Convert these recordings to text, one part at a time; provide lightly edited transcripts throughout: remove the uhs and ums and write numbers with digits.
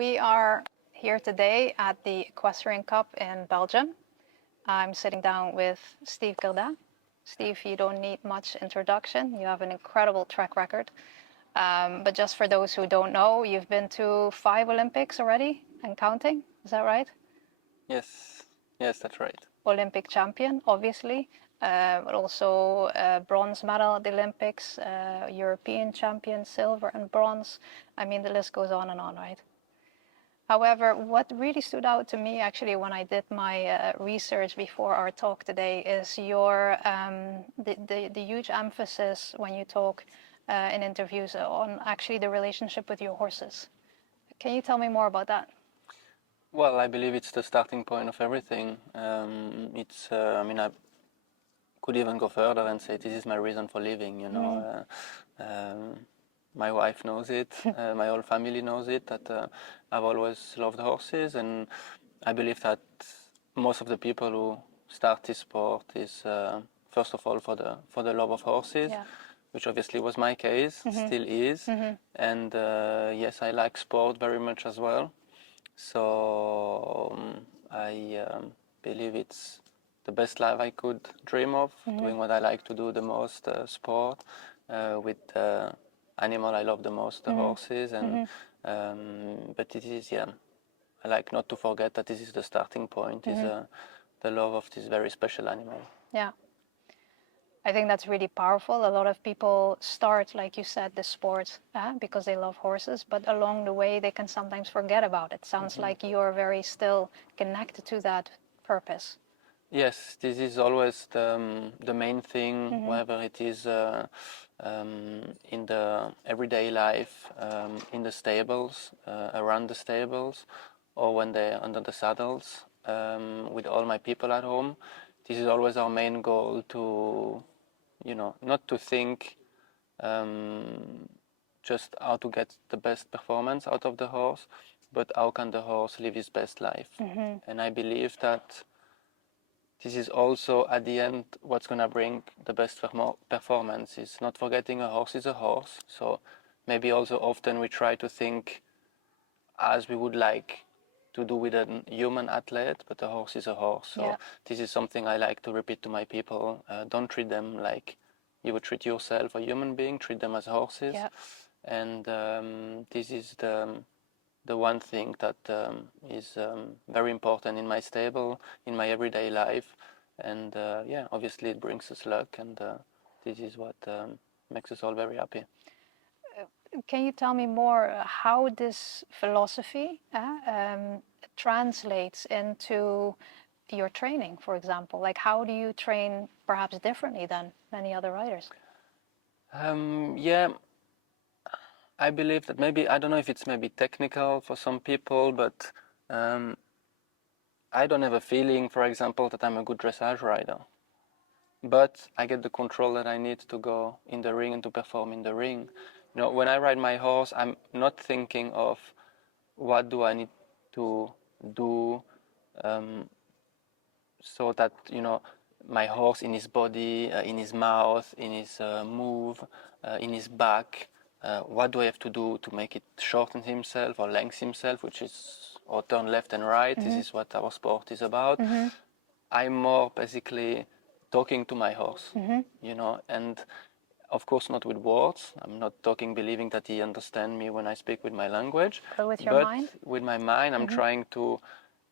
we are here today at the Equestrian Cup in Belgium. I'm sitting down with Steve Guerdat. Steve, you don't need much introduction. You have an incredible track record. But just for those who don't know, you've been to 5 Olympics already and counting. Is that right? Yes, that's right. Olympic champion, obviously, but also bronze medal at the Olympics, European champion, silver and bronze. I mean, the list goes on and on, right? However, what really stood out to me actually when I did my research before our talk today is your the huge emphasis when you talk in interviews on actually the relationship with your horses. Can you tell me more about that? Well, I believe it's the starting point of everything. I mean, I could even go further and say this is my reason for living, you know. My wife knows it, my whole family knows it, that I've always loved horses, and I believe that most of the people who start this sport is first of all for the love of horses, which obviously was my case, still is, and yes, I like sport very much as well. So I believe it's the best life I could dream of, doing what I like to do the most, sport, with the animal I love the most, the horses. And but it is, I like not to forget that this is the starting point, is the love of this very special animal. Yeah. I think that's really powerful. A lot of people start, like you said, the sport because they love horses, but along the way they can sometimes forget about it. Sounds like you're very still connected to that purpose. Yes, this is always the main thing, whether it is in the everyday life, in the stables, around the stables, or when they're under the saddles, with all my people at home. This is always our main goal to, you know, not to think just how to get the best performance out of the horse, but how can the horse live his best life. And I believe that this is also at the end what's going to bring the best performance, is not forgetting a horse is a horse. So maybe also often we try to think as we would like to do with a human athlete, but a horse is a horse. So this is something I like to repeat to my people. Don't treat them like you would treat yourself, a human being, treat them as horses. And this is the one thing that is very important in my stable, in my everyday life. And obviously it brings us luck, and this is what makes us all very happy. Can you tell me more how this philosophy translates into your training, for example? Like, how do you train perhaps differently than many other riders? I believe that maybe, I don't know if it's maybe technical for some people, but I don't have a feeling, for example, that I'm a good dressage rider. But I get the control that I need to go in the ring and to perform in the ring. You know, when I ride my horse, I'm not thinking of what do I need to do so that, you know, my horse in his body, in his mouth, in his move, in his back, what do I have to do to make it shorten himself or lengthen himself, which is, or turn left and right. This is what our sport is about. I'm more basically talking to my horse, you know, and of course not with words. I'm not talking believing that he understands me when I speak with my language. But with your mind? With my mind, I'm trying to,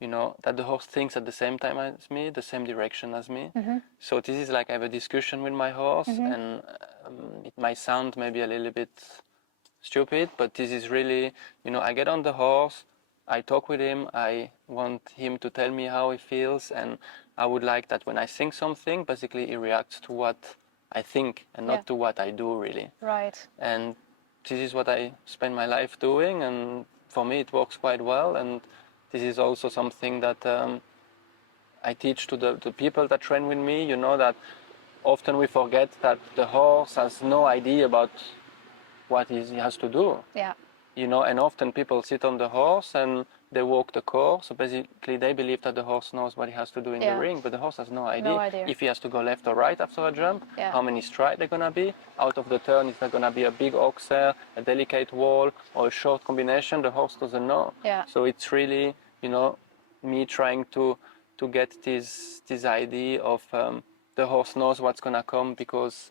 you know, that the horse thinks at the same time as me, the same direction as me. So this is like I have a discussion with my horse, and it might sound maybe a little bit stupid, but this is really, you know, I get on the horse, I talk with him, I want him to tell me how he feels, and I would like that when I think something, basically he reacts to what I think and not to what I do, really. Right. And this is what I spend my life doing, and for me it works quite well. And this is also something that I teach to the people that train with me, you know, that often we forget that the horse has no idea about what he has to do. Yeah. you know, and often people sit on the horse and they walk the course. So basically, they believe that the horse knows what he has to do in the ring, but the horse has no idea. No idea. If he has to go left or right after a jump, Yeah. how many strides they're gonna be. Out of the turn, is there gonna be a big oxer, a delicate wall, or a short combination? The horse doesn't know. Yeah. So it's really, you know, me trying to get this idea of the horse knows what's gonna come because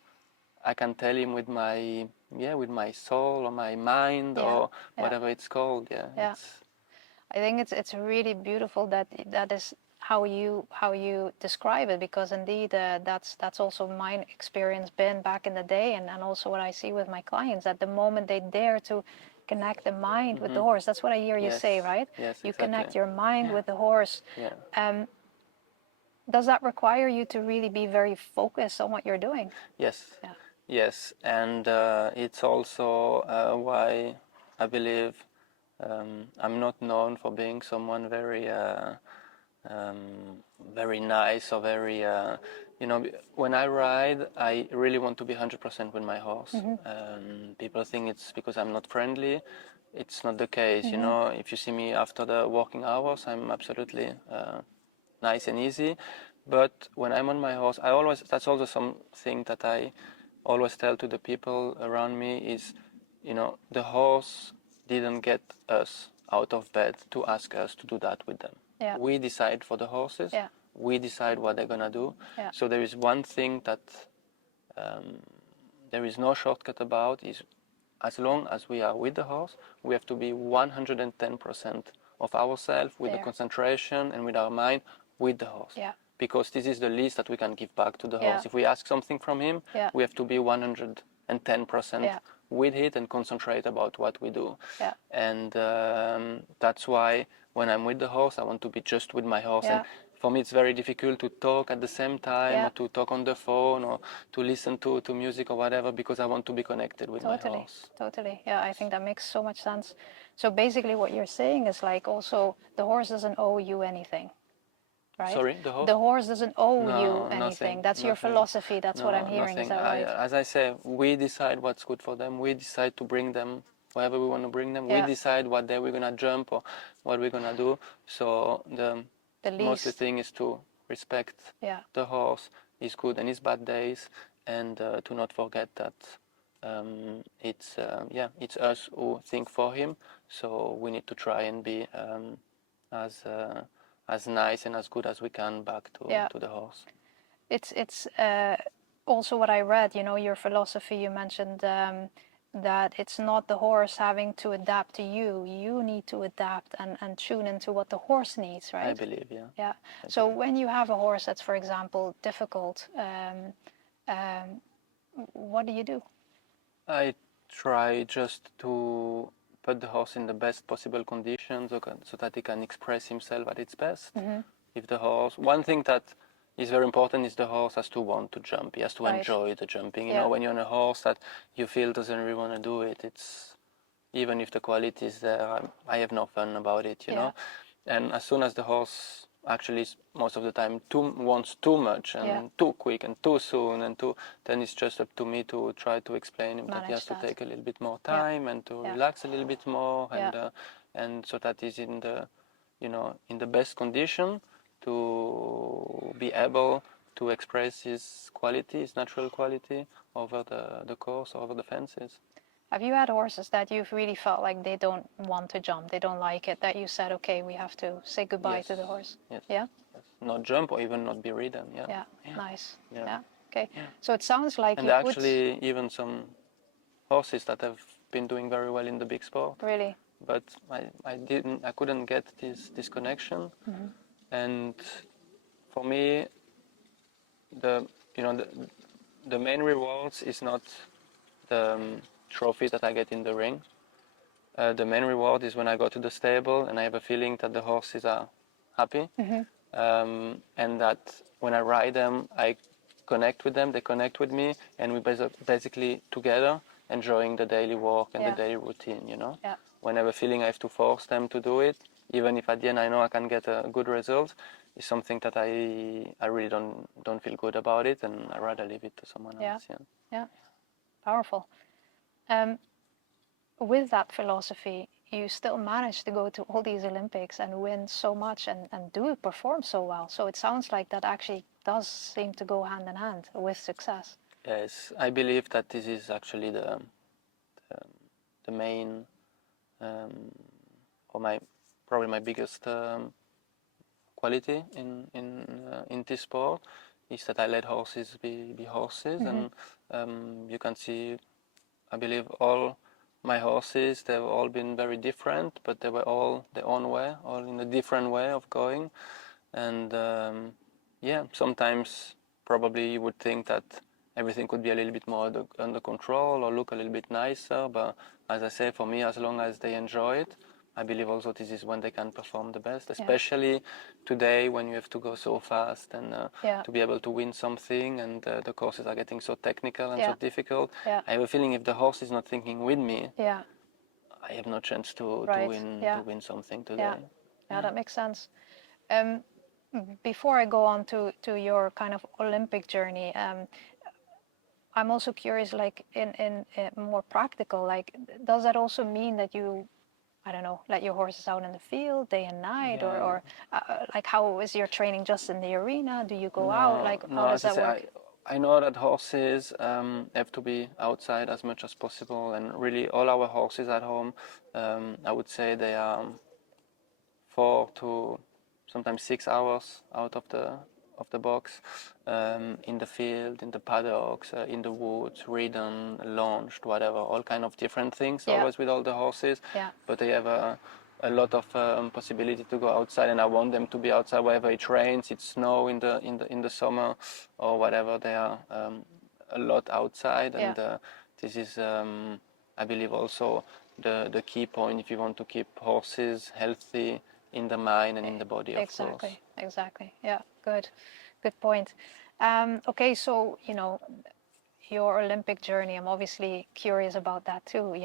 I can tell him with my soul or my mind or whatever it's called. Yeah. I think it's really beautiful that is how you describe it, because indeed that's also my experience been back in the day, and also what I see with my clients, at the moment they dare to connect the mind with the horse. That's what I hear you say, right? Yes, you exactly. connect your mind with the horse. Does that require you to really be very focused on what you're doing? Yes. Yes, and it's also why I believe I'm not known for being someone very very nice or very you know, when I ride I really want to be 100% with my horse. People think it's because I'm not friendly. It's not the case. You know, if you see me after the working hours, I'm absolutely nice and easy. But when I'm on my horse, that's also something that I always tell to the people around me is, you know, the horse didn't get us out of bed to ask us to do that with them. Yeah. We decide for the horses. Yeah. We decide what they're gonna do. Yeah. So there is one thing that there is no shortcut about, is as long as we are with the horse, we have to be 110% of ourselves with the concentration and with our mind with the horse. Yeah. Because this is the least that we can give back to the Yeah. horse. If we ask something from him, Yeah. we have to be 110% Yeah. with it and concentrate about what we do. Yeah. And that's why when I'm with the horse, I want to be just with my horse. Yeah. And for me, it's very difficult to talk at the same time, or to talk on the phone, or to listen to music or whatever, because I want to be connected with my horse. Totally. Yeah, I think that makes so much sense. So basically what you're saying is like, also the horse doesn't owe you anything, right? Sorry, the horse? The horse doesn't owe you anything. Nothing, that's your nothing. philosophy. That's what I'm hearing. Nothing. Is that right? As I say, we decide what's good for them. We decide to bring them wherever we want to bring them. We decide what day we're gonna jump or what we're gonna do. So the mostly thing is to respect the horse, his good and his bad days, and to not forget that it's us who think for him. So we need to try and be as nice and as good as we can back to the horse. It's also what I read, you know, your philosophy. You mentioned that it's not the horse having to adapt to you. You need to adapt and tune into what the horse needs, right? I believe, yeah. Yeah. So when you have a horse that's, for example, difficult, what do you do? I try just to put the horse in the best possible conditions so that he can express himself at its best. If the horse, one thing that is very important is the horse has to want to jump. He has to enjoy the jumping. You know, when you're on a horse that you feel doesn't really want to do it, it's, even if the quality is there, I have no fun about it, you know. And as soon as the horse actually most of the time wants too much and too quick and too soon and then it's just up to me to try to explain him that he has to take a little bit more time and to relax a little bit more and so that he's in the, you know, in the best condition to be able to express his quality, his natural quality over the course, over the fences. Have you had horses that you've really felt like they don't want to jump, they don't like it, that you said, okay, we have to say goodbye to the horse? Yes. Yeah? Yes. Not jump or even not be ridden, Yeah, nice. Yeah, okay. So it sounds like and actually even some horses that have been doing very well in the big sport. Really? But I couldn't get this connection. And for me, the main rewards is not the trophies that I get in the ring. The main reward is when I go to the stable and I have a feeling that the horses are happy, and that when I ride them, I connect with them, they connect with me, and we basically together enjoying the daily work and the daily routine, you know. When I have a feeling I have to force them to do it, even if at the end I know I can get a good result, is something that I really don't feel good about it, and I rather leave it to someone else. Yeah. Powerful. with that philosophy, you still manage to go to all these Olympics and win so much and do perform so well. So it sounds like that actually does seem to go hand in hand with success. Yes, I believe that this is actually the main or probably my biggest quality in this sport is that I let horses be horses, and you can see, I believe all my horses, they've all been very different, but they were all their own way, all in a different way of going. And yeah, sometimes probably you would think that everything could be a little bit more under control or look a little bit nicer, but as I say, for me, as long as they enjoy it, I believe also this is when they can perform the best, especially today when you have to go so fast and to be able to win something, and the courses are getting so technical and so difficult. I have a feeling if the horse is not thinking with me, I have no chance to win something today. Yeah, that makes sense. Before I go on to your kind of Olympic journey, I'm also curious, like in more practical, like does that also mean that you, I don't know, let your horses out in the field day and night, or like how is your training just in the arena? Do you go out? Like how does As I that say, work? I know that horses have to be outside as much as possible, and really all our horses at home, I would say they are 4 to sometimes 6 hours out of the box, in the field, in the paddocks, in the woods, ridden, launched, whatever, all kind of different things, always with all the horses. But they have a lot of possibility to go outside, and I want them to be outside wherever it rains, it snow in the summer or whatever. They are a lot outside, and this is I believe also the key point if you want to keep horses healthy in the mind and in the body, of course. Exactly. Yeah, good point. Okay, so your Olympic journey, I'm obviously curious about that too.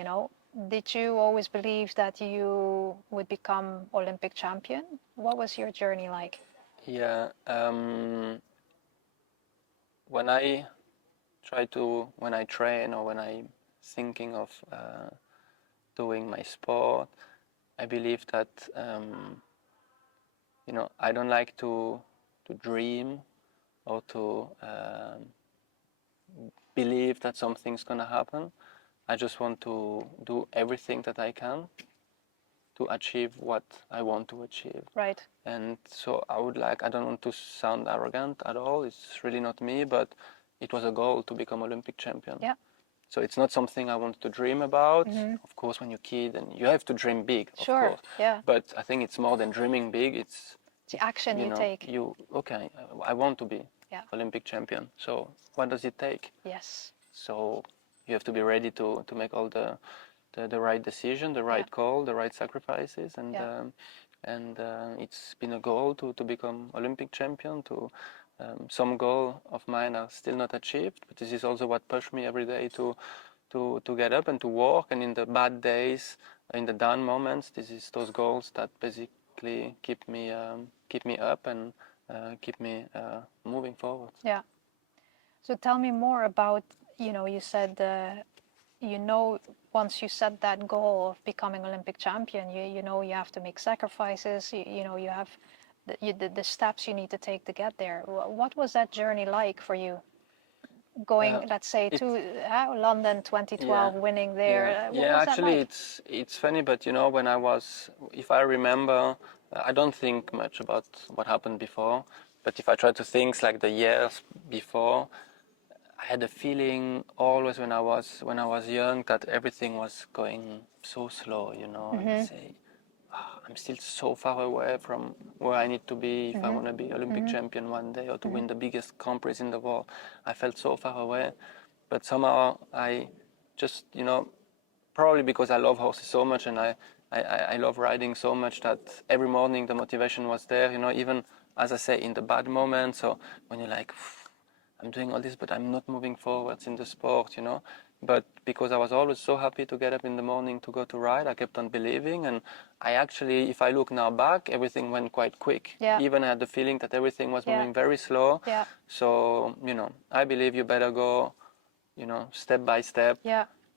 Did you always believe that you would become Olympic champion? What was your journey like? Yeah, when I when I train or when I'm thinking of doing my sport, I believe that I don't like to dream or to believe that something's gonna happen. I just want to do everything that I can to achieve what I want to achieve. Right. And so I don't want to sound arrogant at all. It's really not me, but it was a goal to become Olympic champion. Yeah. So it's not something I want to dream about. Of course, when you're a kid, and you have to dream big, of course. Yeah. But I think it's more than dreaming big. It's the action you take. Okay, I want to be Olympic champion. So what does it take? Yes. So you have to be ready to make all the right decision, the right call, the right sacrifices, and it's been a goal to become Olympic champion. Some goal of mine are still not achieved, but this is also what pushed me every day to get up and to work. And in the bad days, in the down moments, this is those goals that basically keep me up and keep me moving forward. Yeah. So tell me more about, you said, once you set that goal of becoming Olympic champion, you have to make sacrifices, you have the steps you need to take to get there. What was that journey like for you? Going, let's say, to London 2012, winning there. What was actually, that like? it's funny, but if I remember, I don't think much about what happened before. But if I try to think like the years before, I had a feeling always when I was young that everything was going so slow, and I say, I'm still so far away from where I need to be if I want to be Olympic champion one day or to win the biggest Grand Prix in the world. I felt so far away, but somehow I just, probably because I love horses so much and I love riding so much that every morning the motivation was there, even as I say in the bad moments. So when you're like, I'm doing all this, but I'm not moving forwards in the sport, But because I was always so happy to get up in the morning to go to ride, I kept on believing. And I actually, if I look now back, everything went quite quick. Even I had the feeling that everything was moving very slow. So, I believe you better go, step by step.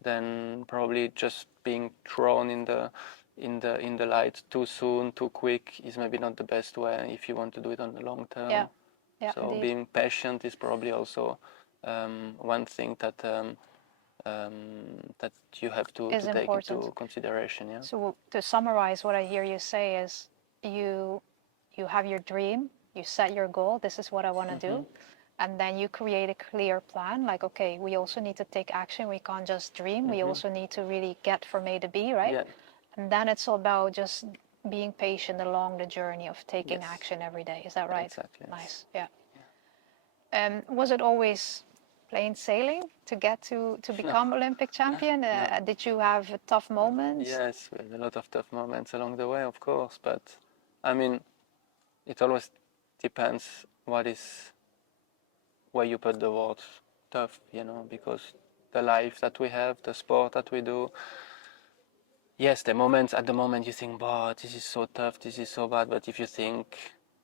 then probably just being thrown in the light too soon, too quick is maybe not the best way if you want to do it on the long term. Yeah. Yeah, so indeed. being patient is probably also one thing that that you have to take into consideration. Yeah. So to summarize, what I hear you say is you have your dream, you set your goal, this is what I want to do, and then you create a clear plan, like, okay, we also need to take action, we can't just dream, we also need to really get from A to B, right? Yeah. And then it's all about just being patient along the journey of taking Yes. action every day. Is that right? Exactly. Nice. Yeah. Was it always plain sailing to get to become Olympic champion? No. Did you have tough moments? Yes, we had a lot of tough moments along the way, of course, but I mean, it always depends where you put the word tough, because the life that we have, the sport that we do, yes, at the moment you think, wow, this is so tough, this is so bad, but if you think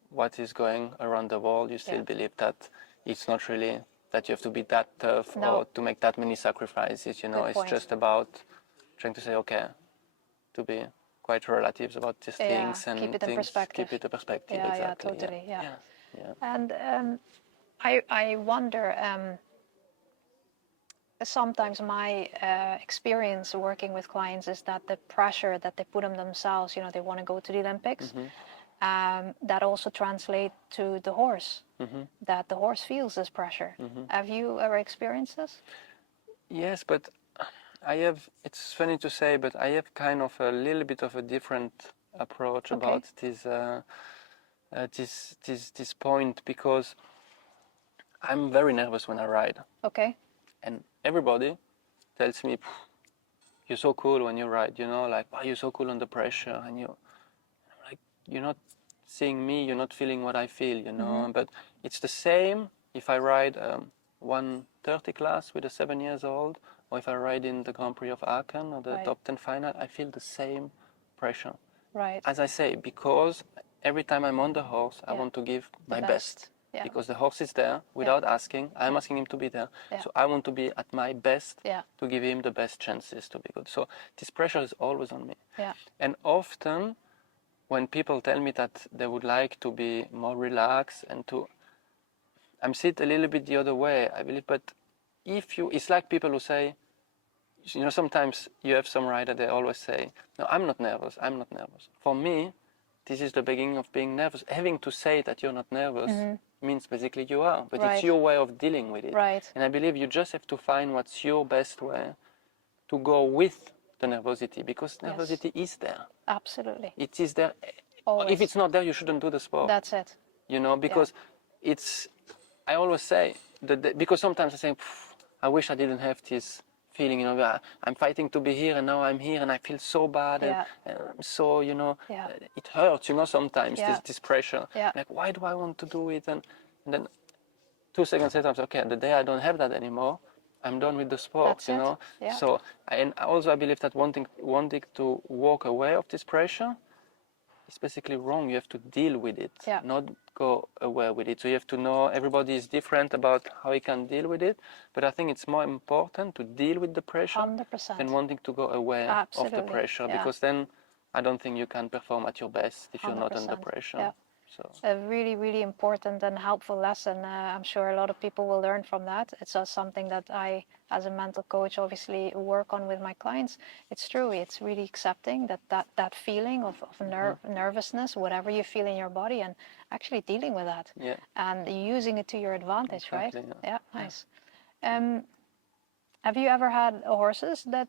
what is going around the world, you still believe that it's not really that you have to be that tough or to make that many sacrifices, it's just about trying to say, okay, to be quite relative about these things and keep it in perspective. Keep it in perspective, Yeah, exactly. Totally, yeah. And I wonder, sometimes my experience working with clients is that the pressure that they put on themselves, they want to go to the Olympics, that also translates to the horse, that the horse feels this pressure. Have you ever experienced this? Yes, but it's funny to say, but I have kind of a little bit of a different approach about this point, because I'm very nervous when I ride. Okay. And everybody tells me, you're so cool when you ride, like, wow, you're so cool under pressure, and you're not seeing me, you're not feeling what I feel, But it's the same if I ride 130 class with a 7 years old, or if I ride in the Grand Prix of Aachen or the top 10 final, I feel the same pressure. Right. As I say, because every time I'm on the horse, I want to give my best. Yeah. Because the horse is there without asking. I'm asking him to be there. Yeah. So I want to be at my best to give him the best chances to be good. So this pressure is always on me. Yeah. And often when people tell me that they would like to be more relaxed and I'm sit a little bit the other way, I believe, but it's like people who say, sometimes you have some rider, they always say, no, I'm not nervous. For me, this is the beginning of being nervous. Having to say that you're not nervous means basically you are, but it's your way of dealing with it. Right. And I believe you just have to find what's your best way to go with the nervosity, because nervosity is there. Absolutely. It is there. Always. If it's not there, you shouldn't do the sport. That's it. Because I always say, because sometimes I say, I wish I didn't have this feeling, I'm fighting to be here and now I'm here and I feel so bad and so, it hurts, sometimes this pressure. Yeah. Like, why do I want to do it? And then 2 seconds later, I'm like, okay, the day I don't have that anymore, I'm done with the sport, That's it. Yeah. So, and also I believe that wanting to walk away of this pressure is basically wrong. You have to deal with it, not go away with it. So you have to know everybody is different about how he can deal with it. But I think it's more important to deal with the pressure 100%. than wanting to go away of the pressure, because then I don't think you can perform at your best if you're not under pressure. Yeah. So. A really, really important and helpful lesson. I'm sure a lot of people will learn from that. It's also something that I, as a mental coach, obviously work on with my clients. It's true. It's really accepting that feeling of nervousness, whatever you feel in your body, and actually dealing with that. Yeah. And using it to your advantage, exactly, right? Yeah, nice. Have you ever had horses that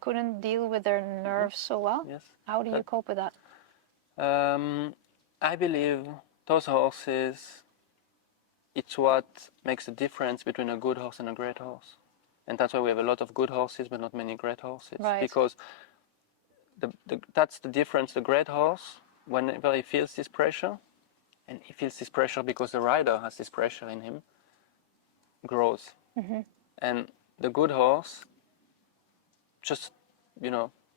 couldn't deal with their nerves so well? Yes. How do you cope with that? I believe those horses, it's what makes the difference between a good horse and a great horse. And that's why we have a lot of good horses, but not many great horses. Right. Because that's the difference. The great horse, whenever he feels this pressure, and he feels this pressure because the rider has this pressure in him, grows. And the good horse just,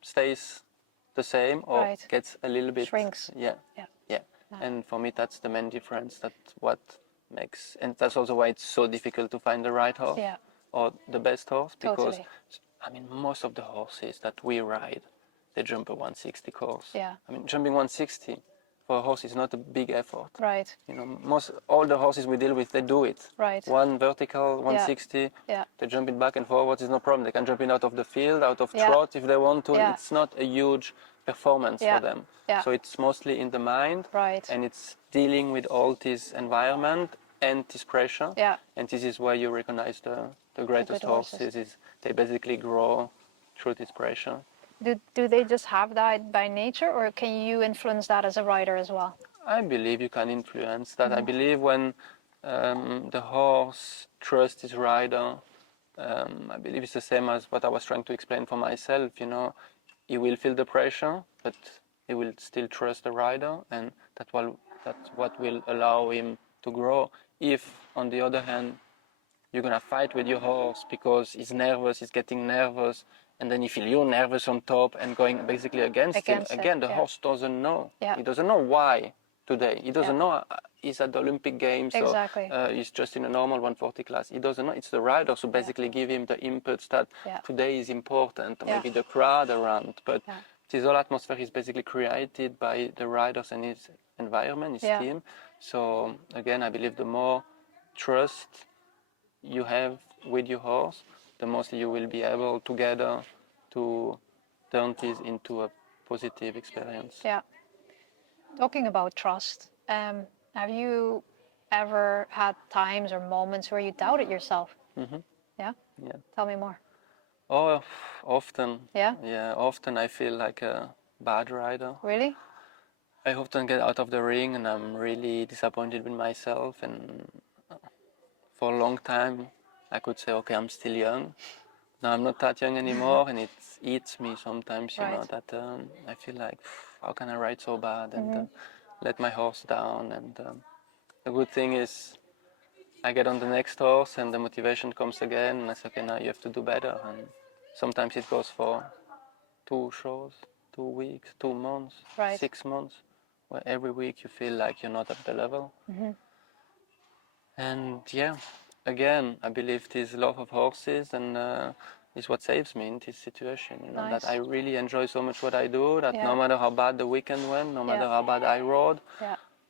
stays the same or gets a little bit... Shrinks. Yeah. And for me, that's the main difference. That's what makes... And that's also why it's so difficult to find the right horse or the best horse, because I mean, most of the horses that we ride, they jump a 160 course. Yeah. I mean, jumping 160 for a horse is not a big effort. Right. You know, all the horses we deal with, they do it. Right. One vertical, 160, Yeah. they jump it back and forwards, it's no problem. They can jump it out of the field, out of Yeah. trot if they want to. Yeah. It's not a huge performance Yeah. for them. Yeah. So it's mostly in the mind, Right. and it's dealing with all this environment and this pressure. Yeah. And this is where you recognize the greatest good horses. horses. Is they basically grow through this pressure. Do they just have that by nature, or can you influence that as a rider as well? I believe you can influence that. I believe when the horse trusts his rider, I believe it's the same as what I was trying to explain for myself. You know, he will feel the pressure, but he will still trust the rider, and that's what will allow him to grow. If, on the other hand, you're gonna fight with your horse because he's nervous, he's getting nervous, and then you feel you're nervous on top and going basically against him. Again, the horse doesn't know. Yeah. He doesn't know why today. He doesn't know he's at the Olympic Games, Exactly. or he's just in a normal 140 class. He doesn't know. It's the riders who basically give him the inputs that today is important, or maybe the crowd around. But this whole atmosphere is basically created by the riders and his environment, his team. So again, I believe the more trust you have with your horse, the mostly you will be able together to turn this into a positive experience. Yeah. Talking about trust, have you ever had times or moments where you doubted yourself? Mm-hmm. Yeah? Yeah. Tell me more. Oh, often. Yeah? Yeah, often I feel like a bad rider. Really? I often get out of the ring and I'm really disappointed with myself, and for a long time I could say, okay, I'm still young. Now I'm not that young anymore, and it eats me sometimes, you know, that I feel like, how can I ride so bad and let my horse down? And the good thing is I get on the next horse and the motivation comes again, and I say, okay, now you have to do better. And sometimes it goes for 2 shows, 2 weeks, 2 months, 6 months, where every week you feel like you're not at the level. And yeah, again, I believe this love of horses and is what saves me in this situation. You know, that I really enjoy so much what I do, that no matter how bad the weekend went, no matter how bad I rode,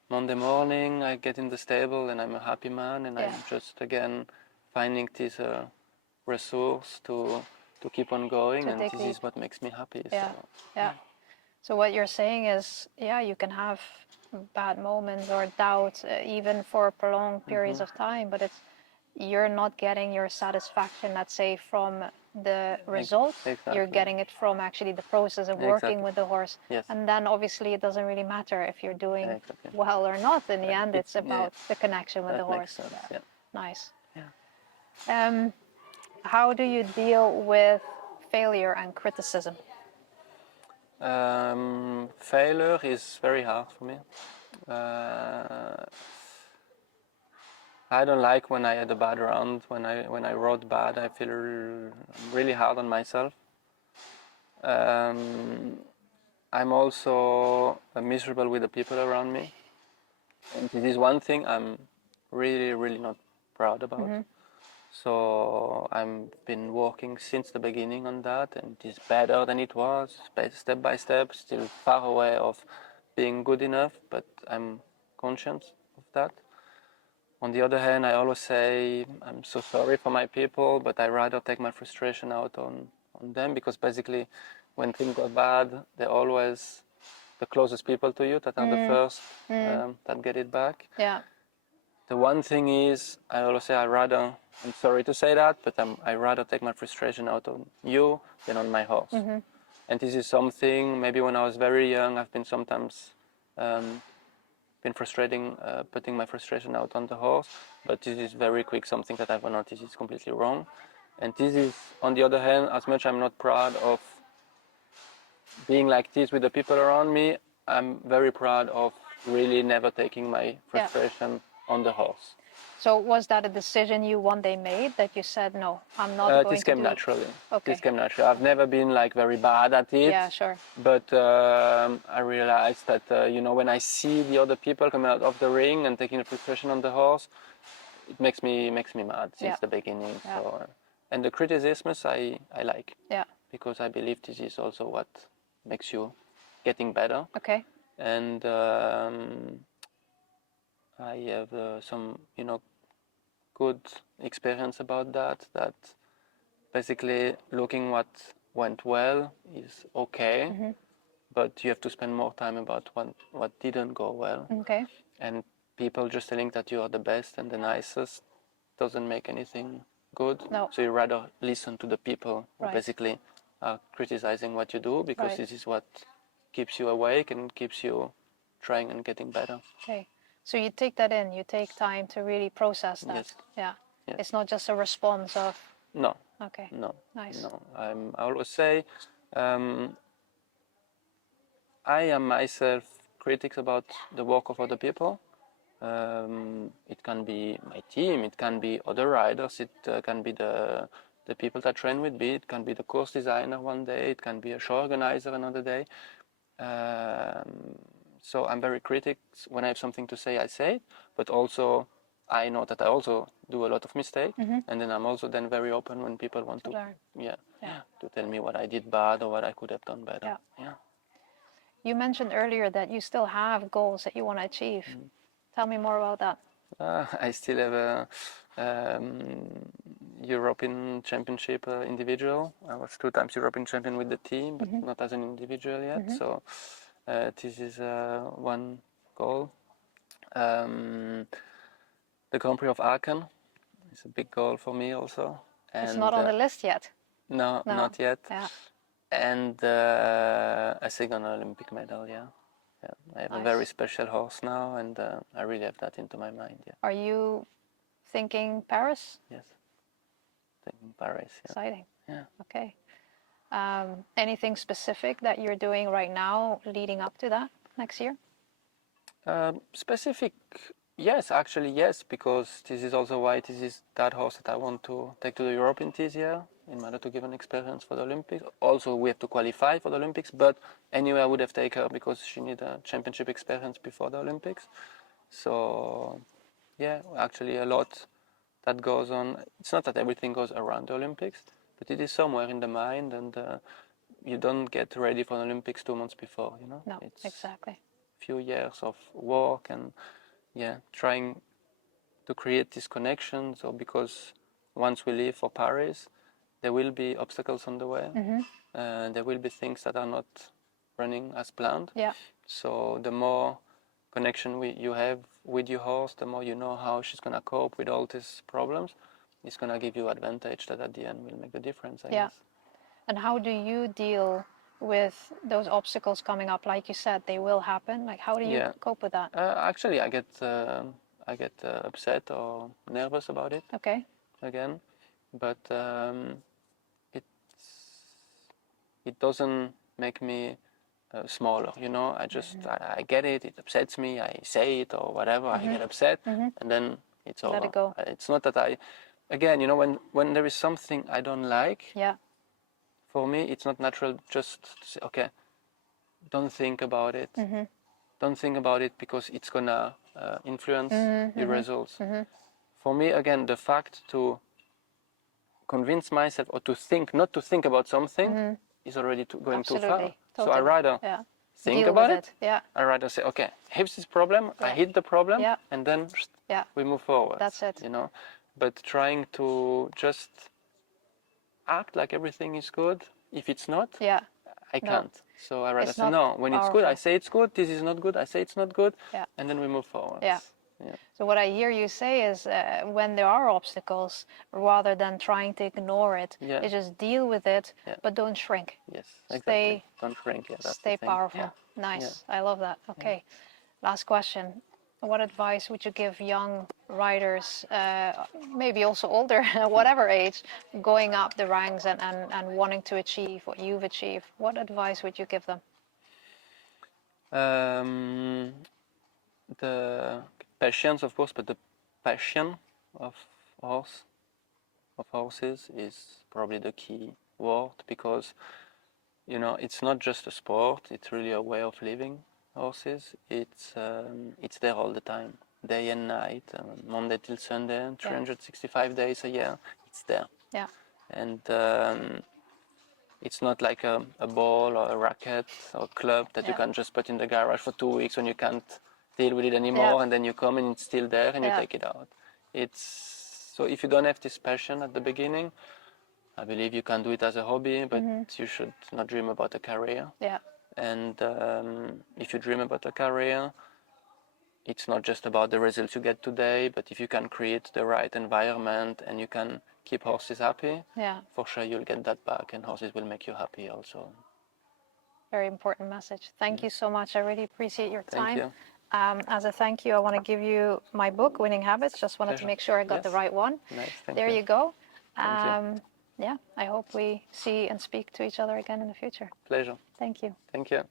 Monday morning I get in the stable and I'm a happy man, and I'm just again finding this resource to keep on going, and this is what makes me happy. Yeah. So. Yeah. So what you're saying is, you can have bad moments or doubt even for prolonged periods of time, but you're not getting your satisfaction, let's say, from the result. Exactly. You're getting it from actually the process of working with the horse. Yes. And then obviously it doesn't really matter if you're doing well or not. In the end, it's about the connection with the horse. Yeah. Nice. Yeah. How do you deal with failure and criticism? Failure is very hard for me. I don't like when I had a bad round. When I rode bad, I feel really hard on myself. I'm also miserable with the people around me. And this is one thing I'm really not proud about. So I've been working since the beginning on that, and it is better than it was, step by step, still far away of being good enough, but I'm conscious of that. On the other hand, I always say I'm so sorry for my people, but I rather take my frustration out on them, because basically when things go bad, they're always the closest people to you that are the first that get it back. Yeah. The one thing is, I always say I'm sorry to say that, but I rather take my frustration out on you than on my horse. And this is something, maybe when I was very young, I've been sometimes been frustrating, putting my frustration out on the horse, but this is very quick, something that I've noticed is completely wrong. And this is, on the other hand, as much I'm not proud of being like this with the people around me, I'm very proud of really never taking my frustration on the horse. So was that a decision you one day made, that you said, no, I'm not going this to came do naturally. Okay. This came naturally. I've never been like very bad at it. Yeah, sure. But I realized that when I see the other people coming out of the ring and taking the frustration on the horse, it makes me mad since the beginning. So And the criticisms I like, Yeah. because I believe this is also what makes you getting better. Okay. And I have some, good experience about that. That basically looking what went well is okay, but you have to spend more time about what didn't go well. Okay. And people just telling that you are the best and the nicest doesn't make anything good. No. So you rather listen to the people who Right. basically are criticizing what you do, because Right. this is what keeps you awake and keeps you trying and getting better. Okay. So you take that in. You take time to really process that. Yes. Yeah. Yes. It's not just a response of. No. Okay. No. Nice. No. I always say, I am myself critics about the work of other people. It can be my team, it can be other riders, it can be the people that train with me, it can be the course designer one day, it can be a show organizer another day. So I'm very critical. When I have something to say, I say it, but also I know that I also do a lot of mistakes, and then I'm also then very open when people want to learn. to tell me what I did bad or what I could have done better. Yeah. You mentioned earlier that you still have goals that you want to achieve. Tell me more about that. I still have a European Championship individual. I was 2 times European champion with the team, but not as an individual yet. So this is one goal. The Grand Prix of Aachen is a big goal for me also. And it's not on the list yet. No, No. not yet. Yeah. And a second Olympic medal, yeah. I have Nice. a very special horse now, and I really have that into my mind, yeah. Are you thinking Paris? Yes. Thinking Paris, yeah. Exciting. Yeah. Okay. Anything specific that you're doing right now leading up to that next year? Specific, yes, actually yes, because this is also why this is that horse that I want to take to the European this year in order to give an experience for the Olympics. Also, we have to qualify for the Olympics, but anyway, I would have taken her because she needs a championship experience before the Olympics. So, yeah, actually a lot that goes on. It's not that everything goes around the Olympics, but it is somewhere in the mind, and you don't get ready for the Olympics 2 months before, you know? No, It's exactly. few years of work and trying to create this connection. So because once we leave for Paris, there will be obstacles on the way, and there will be things that are not running as planned. Yeah. So the more connection you have with your horse, the more you know how she's gonna cope with all these problems. It's gonna give you advantage that at the end will make the difference, I guess. And how do you deal with those obstacles coming up? Like you said, they will happen. Like, how do you cope with that? Actually, I get upset or nervous about it. Okay. Again, but it doesn't make me smaller. You know, I get it. It upsets me. I say it or whatever. I get upset, and then it's over. Let it go. It's not that again, you know, when there is something I don't like. Yeah. For me, it's not natural just to say, okay, don't think about it. Don't think about it because it's gonna influence your results. For me, again, the fact to convince myself or to think, not to think about something, is already going Absolutely. too far. Totally. So I rather think deal about with it. Yeah. I rather say, okay, here's this problem. I hit the problem, and then we move forward. That's it. You know, but trying to just act like everything is good, if it's not, I can't. So I rather say no. When it's good, I say it's good. This is not good. I say it's not good, and then we move forward. Yeah. So what I hear you say is when there are obstacles, rather than trying to ignore it, you just deal with it, but don't shrink. Yes, exactly. Don't shrink. Yeah, that's Stay the thing. powerful. Nice. I love that. Okay. Last question. What advice would you give young riders, maybe also older, whatever age, going up the ranks and wanting to achieve what you've achieved? What advice would you give them? The patience, of course, but the passion of horses is probably the key word, because you know it's not just a sport; it's really a way of living. Horses, it's there all the time, day and night, Monday till Sunday, 365 days a year. It's there. Yeah. And it's not like a ball or a racket or club that you Yeah. can just put in the garage for 2 weeks when you can't deal with it anymore, Yeah. and then you come and it's still there and you Yeah. take it out. So if you don't have this passion at the beginning, I believe you can do it as a hobby, but you should not dream about a career. Yeah. And if you dream about a career, it's not just about the results you get today, but if you can create the right environment and you can keep horses happy, Yeah. for sure you'll get that back, and horses will make you happy also. Very important message. Thank you so much. I really appreciate your Thank time. you. As a thank you, I want to give you my book, Winning Habits. Just wanted to Pleasure. make sure I got the Yes. right one. Nice. Thank There you. you go. Thank you. Yeah, I hope we see and speak to each other again in the future. Pleasure. Thank you. Thank you.